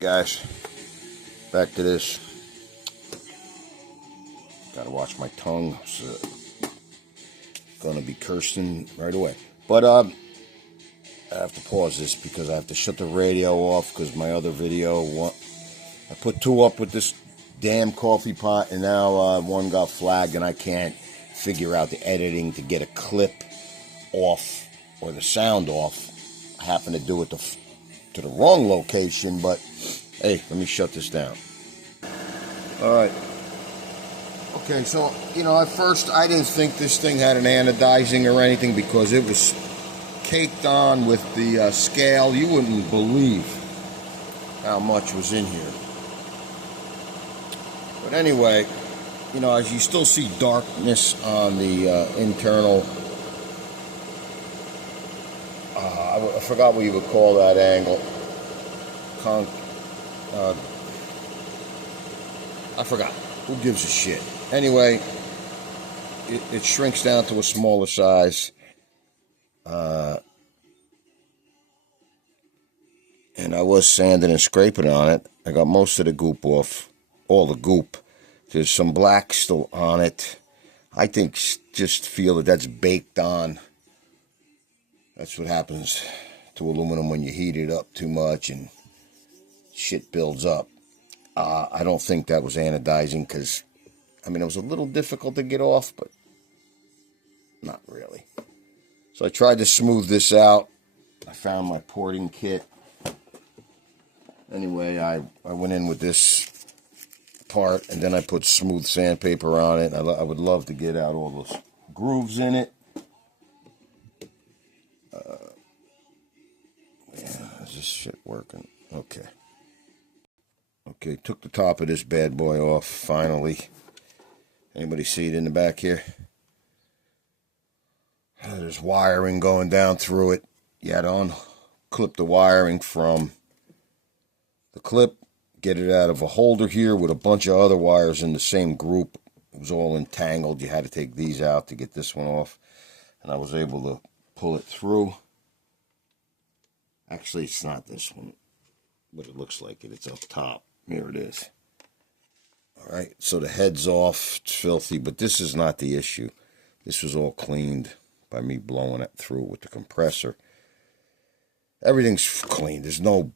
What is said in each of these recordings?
Guys, back to this. Gotta watch my tongue. So gonna be cursing right away. But I have to pause this because I have to shut the radio off because my other video, I put two up with this damn coffee pot, and now one got flagged, and I can't figure out the editing to get a clip off or the sound off. I happen to do it to the wrong location, but hey, let me shut this down. All right. Okay, so, at first I didn't think this thing had an anodizing or anything because it was caked on with the scale. You wouldn't believe how much was in here. But anyway, as you still see darkness on the internal, I forgot what you would call that angle. I forgot. Who gives a shit? Anyway, it shrinks down to a smaller size. And I was sanding and scraping on it. I got most of the goop off. All the goop. There's some black still on it. I think just feel that that's baked on. That's what happens to aluminum when you heat it up too much and shit builds up. I don't think that was anodizing because, it was a little difficult to get off, but not really. So I tried to smooth this out. I found my porting kit. Anyway, I went in with this part, and then I put smooth sandpaper on it. I would love to get out all those grooves in it. Is this shit working? Okay. Okay, took the top of this bad boy off, finally. Anybody see it in the back here? There's wiring going down through it. You had to unclip the wiring from the clip, get it out of a holder here with a bunch of other wires in the same group. It was all entangled. You had to take these out to get this one off. And I was able to pull it through. Actually, it's not this one, but it looks like it. It's up top. Here it is. All right, so the head's off. It's filthy, but this is not the issue. This was all cleaned by me blowing it through with the compressor. Everything's clean. There's no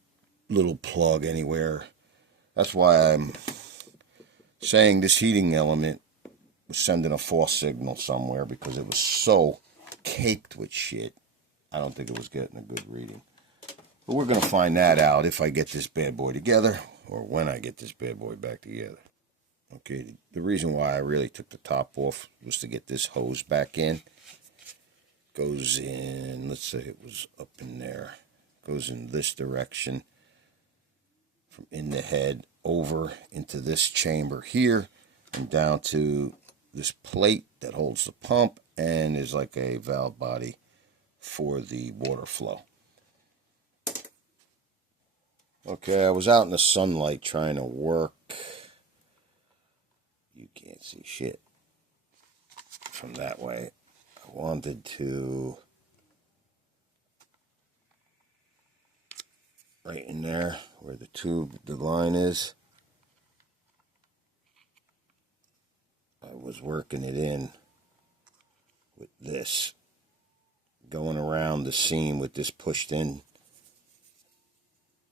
little plug anywhere. That's why I'm saying this heating element was sending a false signal somewhere because it was so caked with shit. I don't think it was getting a good reading. But we're going to find that out if I get this bad boy together or when I get this bad boy back together. Okay, the reason why I really took the top off was to get this hose back in. Goes in, let's say it was up in there. Goes in this direction. From in the head over into this chamber here. And down to this plate that holds the pump. And is like a valve body for the water flow. Okay, I was out in the sunlight trying to work. You can't see shit from that way. I wanted to, right in there where the line is, I was working it in with this, going around the seam with this pushed in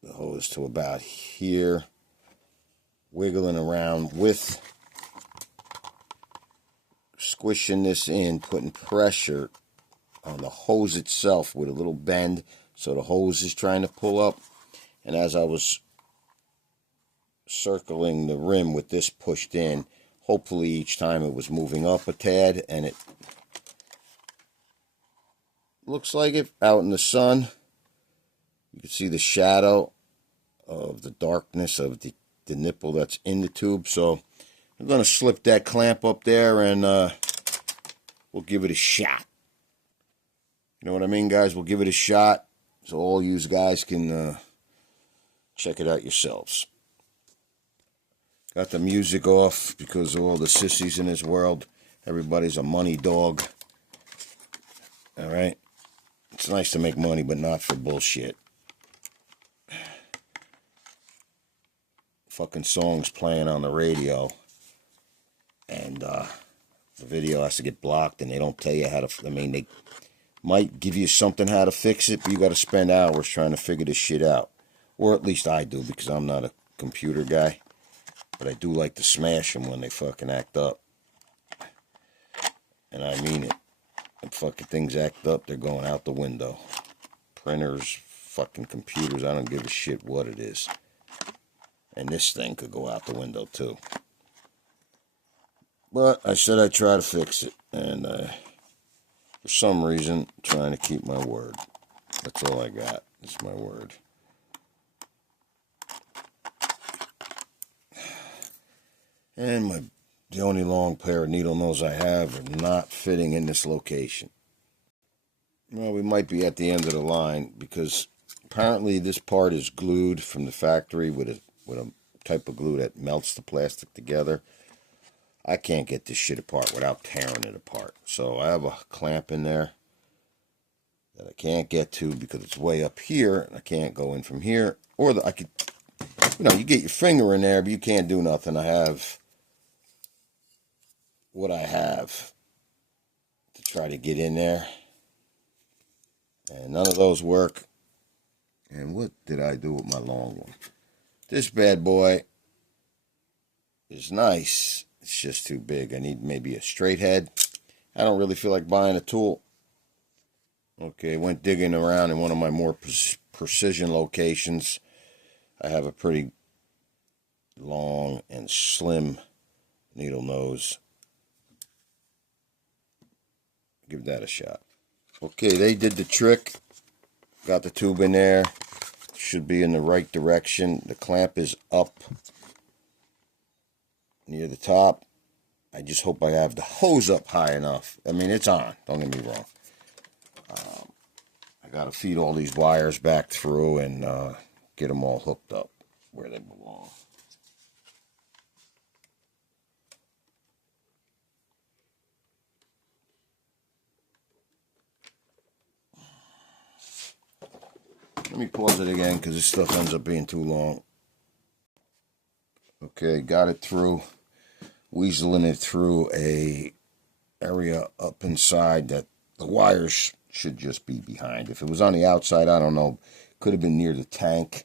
the hose to about here, wiggling around with squishing this in, putting pressure on the hose itself with a little bend so the hose is trying to pull up. And as I was circling the rim with this pushed in, hopefully each time it was moving up a tad, and it looks like it out in the sun. You can see the shadow of the darkness of the nipple that's in the tube. So I'm going to slip that clamp up there and we'll give it a shot. You know what I mean, guys? We'll give it a shot so all you guys can check it out yourselves. Got the music off because of all the sissies in this world. Everybody's a money dog. All right? It's nice to make money, but not for bullshit. fucking songs playing on the radio, and the video has to get blocked, and they don't tell you how to. I mean, they might give you something how to fix it, but you got to spend hours trying to figure this shit out, or at least I do, because I'm not a computer guy. But I do like to smash them when they fucking act up, and I mean it. If fucking things act up, they're going out the window. Printers, fucking computers, I don't give a shit what it is. And this thing could go out the window too. But I said I'd try to fix it, and for some reason, I'm trying to keep my word. That's all I got. It's my word. And the only long pair of needle nose I have are not fitting in this location. Well, we might be at the end of the line, because apparently this part is glued from the factory with a type of glue that melts the plastic together. I can't get this shit apart without tearing it apart. So I have a clamp in there that I can't get to because it's way up here, and I can't go in from here. Or I could, you get your finger in there, but you can't do nothing. I have what I have to try to get in there, and none of those work. And what did I do with my long one? This bad boy is nice. It's just too big. I need maybe a straight head. I don't really feel like buying a tool. Okay, went digging around in one of my more precision locations. I have a pretty long and slim needle nose. Give that a shot. Okay, they did the trick. Got the tube in there. Should be in the right direction. The clamp is up near the top. I just hope I have the hose up high enough. I mean, it's on. Don't get me wrong. I got to feed all these wires back through and get them all hooked up where they belong. Let me pause it again because this stuff ends up being too long. Okay, got it through. Weaseling it through a area up inside that the wires should just be behind. If it was on the outside, I don't know. Could have been near the tank,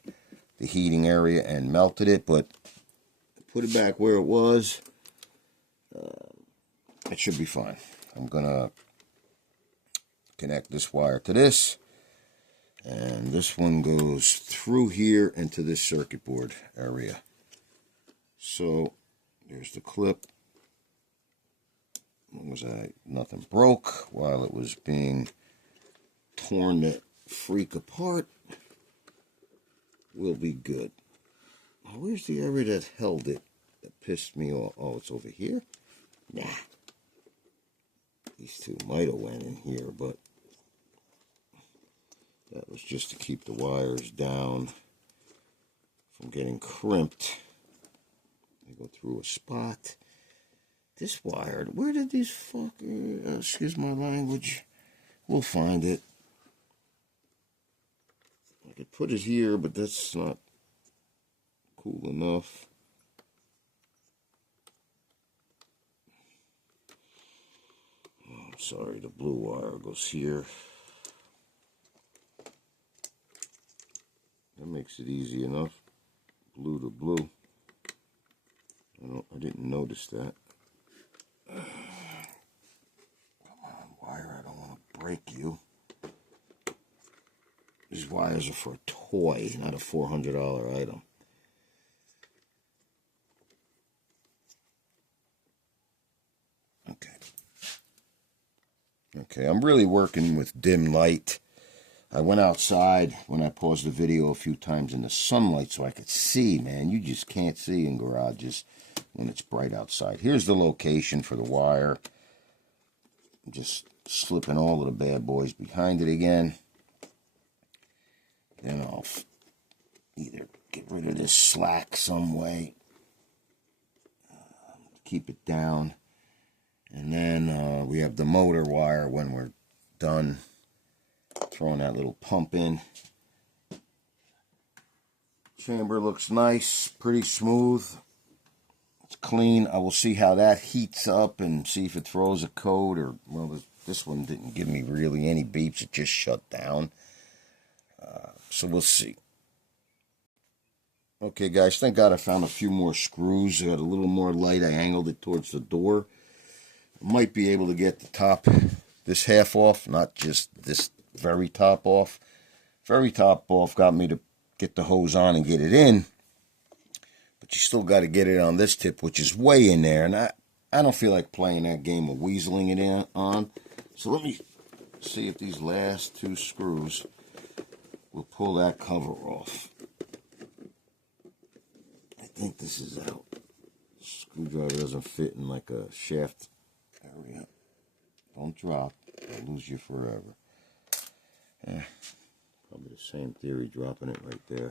the heating area, and melted it, but put it back where it was. It should be fine. I'm going to connect this wire to this. And this one goes through here into this circuit board area. So there's the clip. Nothing broke while it was being torn the freak apart. We'll be good. Where's the area that held it? That pissed me off. Oh, it's over here? Nah. These two might have went in here, but that was just to keep the wires down from getting crimped. They go through a spot. This wire, where did these fuckers, excuse my language, we'll find it. I could put it here, but that's not cool enough. Oh, I'm sorry, the blue wire goes here. That makes it easy enough. Blue to blue. I didn't notice that. Come on, wire, I don't want to break you. These wires are for a toy, not a $400 item. Okay, I'm really working with dim light. I went outside when I paused the video a few times in the sunlight so I could see, man. You just can't see in garages when it's bright outside. Here's the location for the wire. I'm just slipping all of the bad boys behind it again. Then I'll either get rid of this slack some way, keep it down, and then we have the motor wire when we're done throwing that little pump in. Chamber looks nice, pretty smooth. It's clean. I will see how that heats up and see if it throws a code or, well, this one didn't give me really any beeps. It just shut down. So we'll see. Okay, guys, thank God I found a few more screws. I got a little more light. I angled it towards the door. Might be able to get the top, this half off, not just this very top off. Very top off got me to get the hose on and get it in. But you still got to get it on this tip, which is way in there. And I don't feel like playing that game of weaseling it in on. So let me see if these last two screws will pull that cover off. I think this is out. Screwdriver doesn't fit in like a shaft area. Don't drop. I'll lose you forever. Probably the same theory, dropping it right there.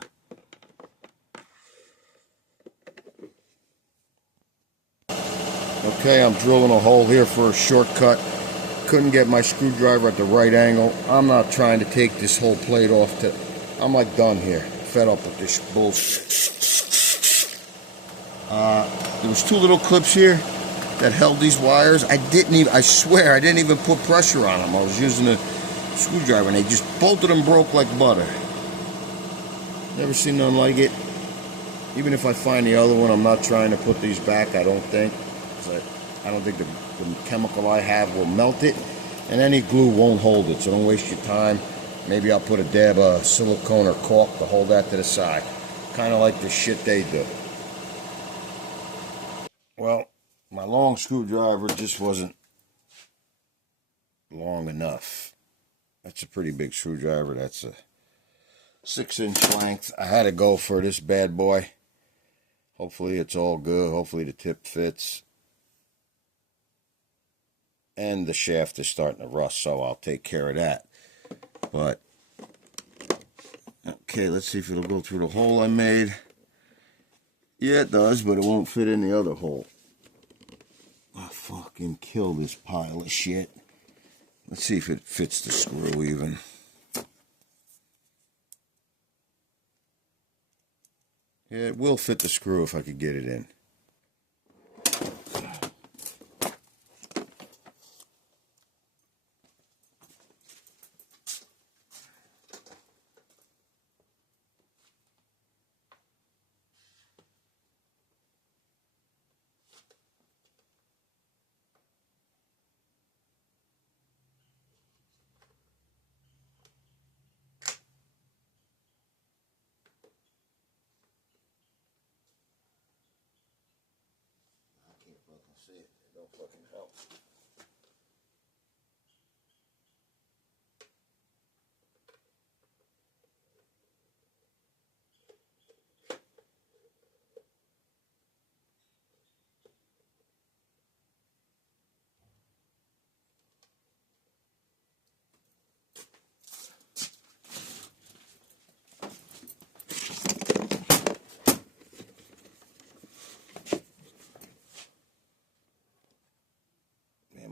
Okay, I'm drilling a hole here for a shortcut. Couldn't get my screwdriver at the right angle. I'm not trying to take this whole plate off. I'm like done here. Fed up with this bullshit. There was two little clips here that held these wires. I swear, I didn't even put pressure on them. I was using a screwdriver and they just bolted and broke like butter. Never seen nothing like it. Even if I find the other one, I'm not trying to put these back, I don't think. I don't think the chemical I have will melt it, and any glue won't hold it, so don't waste your time. Maybe I'll put a dab of silicone or caulk to hold that to the side. Kind of like the shit they do. Well, my long screwdriver just wasn't long enough. That's a pretty big screwdriver. That's a 6-inch length. I had to go for this bad boy. Hopefully it's all good. Hopefully the tip fits. And the shaft is starting to rust, so I'll take care of that. But, okay, let's see if it'll go through the hole I made. Yeah, it does, but it won't fit in the other hole. I'll fucking kill this pile of shit. Let's see if it fits the screw even. Yeah, it will fit the screw if I could get it in. See it. It don't fucking help.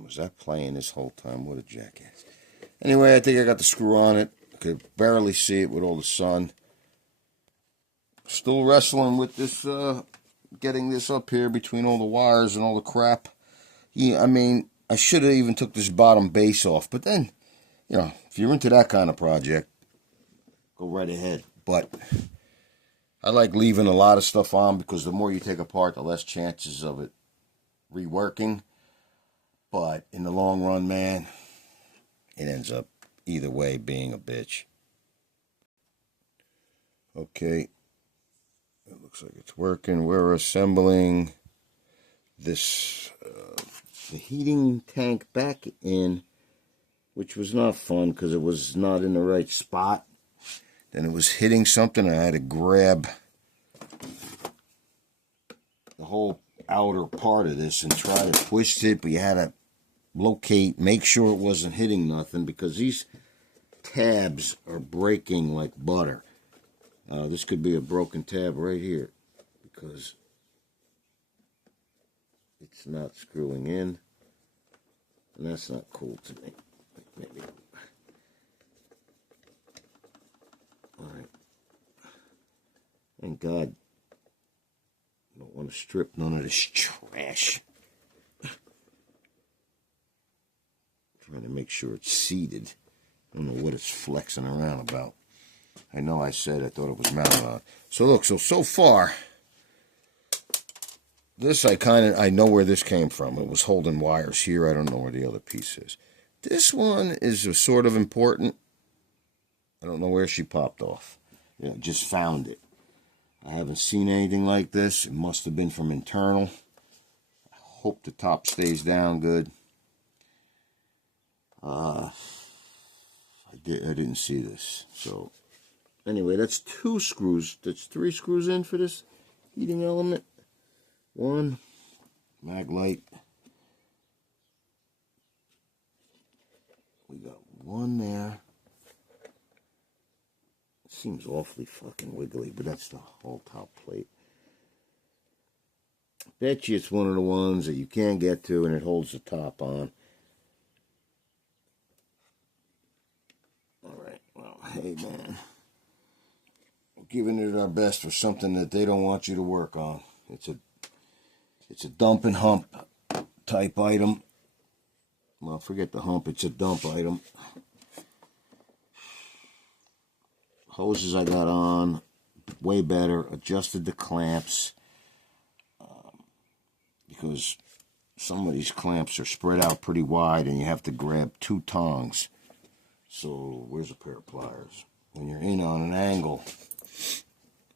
Was that playing this whole time? What a jackass. Anyway, I think I got the screw on it. I could barely see it with all the sun. Still wrestling with this, getting this up here between all the wires and all the crap. Yeah, I mean, I should have even took this bottom base off. But then, you know, if you're into that kind of project, go right ahead. But I like leaving a lot of stuff on because the more you take apart, the less chances of it reworking. But in the long run, man, it ends up either way being a bitch. Okay, it looks like it's working. We're assembling this, the heating tank back in, which was not fun because it was not in the right spot. Then it was hitting something. I had to grab the whole outer part of this and try to twist it, but you had to locate, make sure it wasn't hitting nothing because these tabs are breaking like butter. This could be a broken tab right here because it's not screwing in, and that's not cool to me. Maybe. All right. Thank God. Don't want to strip none of this trash. Trying to make sure it's seated. I don't know what it's flexing around about. I know I said I thought it was mounted on. So look, so far, this I know where this came from. It was holding wires here. I don't know where the other piece is. This one is sort of important. I don't know where she popped off. Yeah, just found it. I haven't seen anything like this. It must have been from internal. I hope the top stays down good. I didn't see this. So anyway, that's 2 screws. That's 3 screws in for this heating element. 1 mag light. We got 1 there. Seems awfully fucking wiggly, but that's the whole top plate. Bet you it's one of the ones that you can't get to and it holds the top on. Alright, well, hey man. We're giving it our best for something that they don't want you to work on. It's a dump and hump type item. Well, forget the hump, it's a dump item. Hoses I got on, way better. Adjusted the clamps. Because some of these clamps are spread out pretty wide and you have to grab 2 tongs. So, where's a pair of pliers? When you're in on an angle,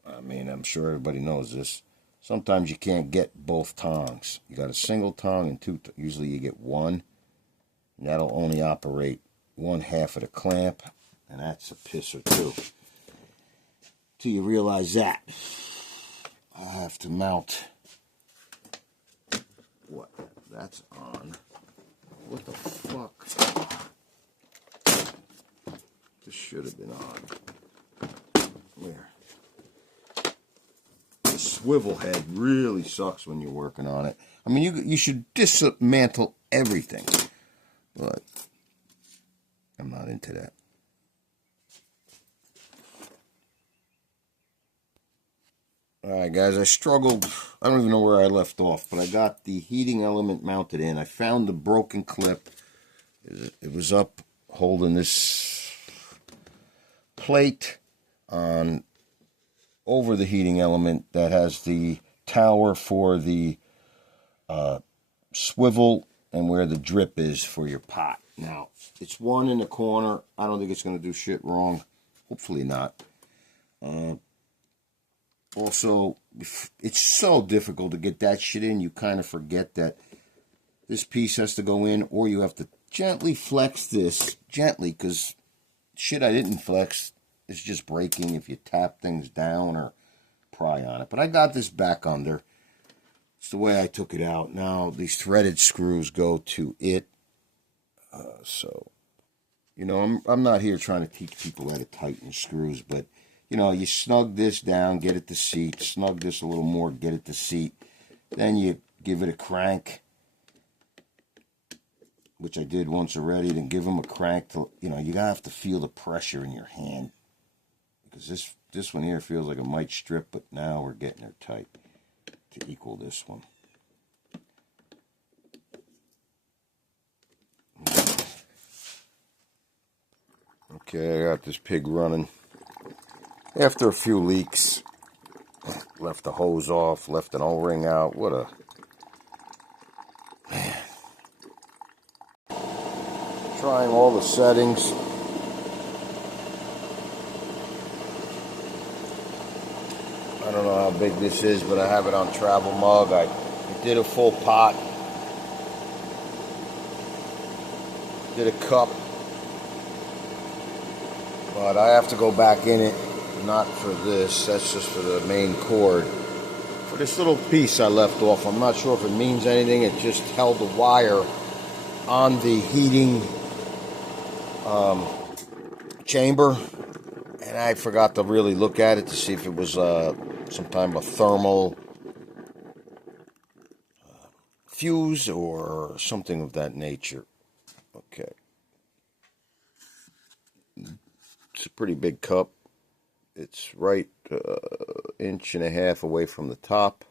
I mean, I'm sure everybody knows this. Sometimes you can't get both tongs. You got a single tong and 2. Usually you get 1. And that'll only operate 1/2 of the clamp. And that's a piss or 2. Till you realize that. I have to mount. What? That's on. What the fuck? This should have been on. Where? The swivel head really sucks when you're working on it. I mean, you should dismantle everything. But I'm not into that. Alright guys, I struggled. I don't even know where I left off, but I got the heating element mounted in. I found the broken clip. It was up holding this plate on over the heating element that has the tower for the swivel and where the drip is for your pot. Now, it's one in the corner. I don't think it's going to do shit wrong. Hopefully not. Also, it's so difficult to get that shit in, you kind of forget that this piece has to go in, or you have to gently flex this, because shit I didn't flex is just breaking if you tap things down or pry on it. But I got this back under. It's the way I took it out. Now, these threaded screws go to it. So, you know, I'm not here trying to teach people how to tighten screws, but you know, you snug this down, get it to seat. Snug this a little more, get it to seat. Then you give it a crank, which I did once already. Then give them a crank to, you know, you gotta have to feel the pressure in your hand. Because this one here feels like it might strip, but now we're getting her tight to equal this one. Okay, I got this pig running. After a few leaks, left the hose off, left an O-ring out. What a... man. Trying all the settings. I don't know how big this is, but I have it on travel mug. I did a full pot. Did a cup. But I have to go back in it. Not for this, that's just for the main cord. For this little piece I left off, I'm not sure if it means anything. It just held the wire on the heating chamber, and I forgot to really look at it to see if it was some kind of a thermal fuse or something of that nature. Okay. It's a pretty big cup. It's right inch and a half away from the top.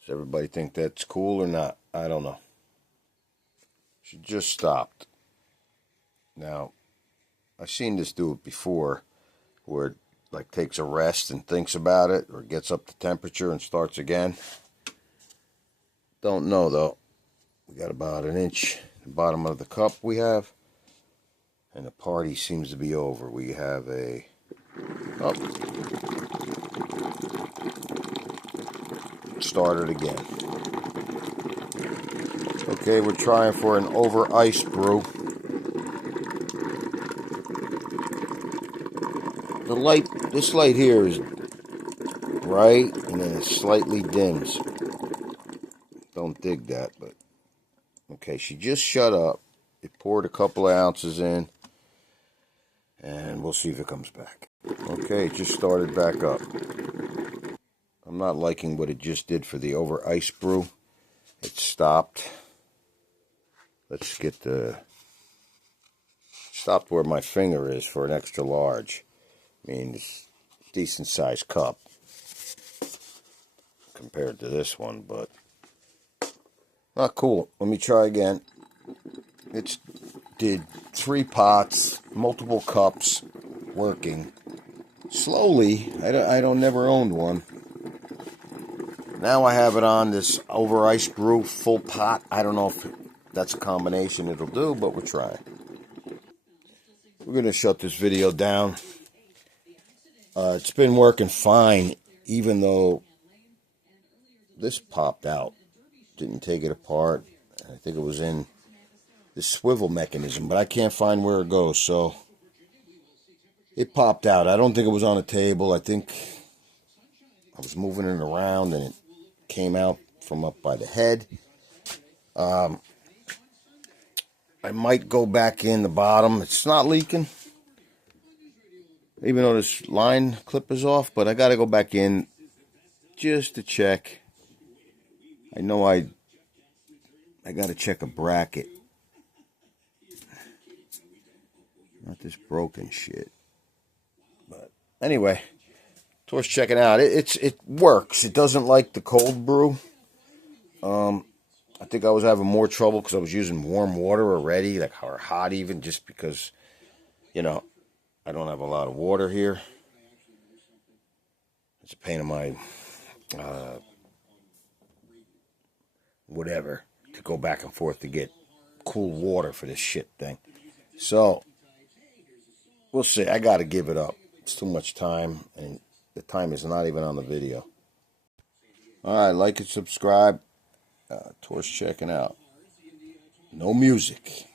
Does everybody think that's cool or not? I don't know. She just stopped. Now, I've seen this do it before, where it like takes a rest and thinks about it, or gets up to temperature and starts again. Don't know though. We got about an inch the bottom of the cup we have, and the party seems to be over. We have a started again. Okay, we're trying for an over ice brew. The light, this light here is bright and then it slightly dims. Don't dig that, but okay, she just shut up. It poured a couple of ounces in, and we'll see if it comes back. Okay, it just started back up. I'm not liking what it just did for the over ice brew. It stopped. Let's get stopped where my finger is for an extra large. I mean, it's a decent sized cup compared to this one, but not cool. Let me try again. It did 3 pots, multiple cups, working slowly. I don't never owned one. Now I have it on this over ice brew full pot. I don't know if that's a combination it'll do, but we're trying. We're going to shut this video down. It's been working fine, even though this popped out. Didn't take it apart. I think it was in the swivel mechanism, but I can't find where it goes, so it popped out. I don't think it was on a table. I think I was moving it around and it came out from up by the head. I might go back in the bottom. It's not leaking, even though this line clip is off, but I got to go back in just to check. I know I got to check a bracket. Not this broken shit. But anyway, Tor's checking out. It works. It doesn't like the cold brew. I think I was having more trouble because I was using warm water already, like, or hot even, just because, you know, I don't have a lot of water here. It's a pain in my whatever to go back and forth to get cool water for this shit thing. So we'll see. I got to give it up. It's too much time, and the time is not even on the video. All right, like and subscribe. Tor's checking out. No music.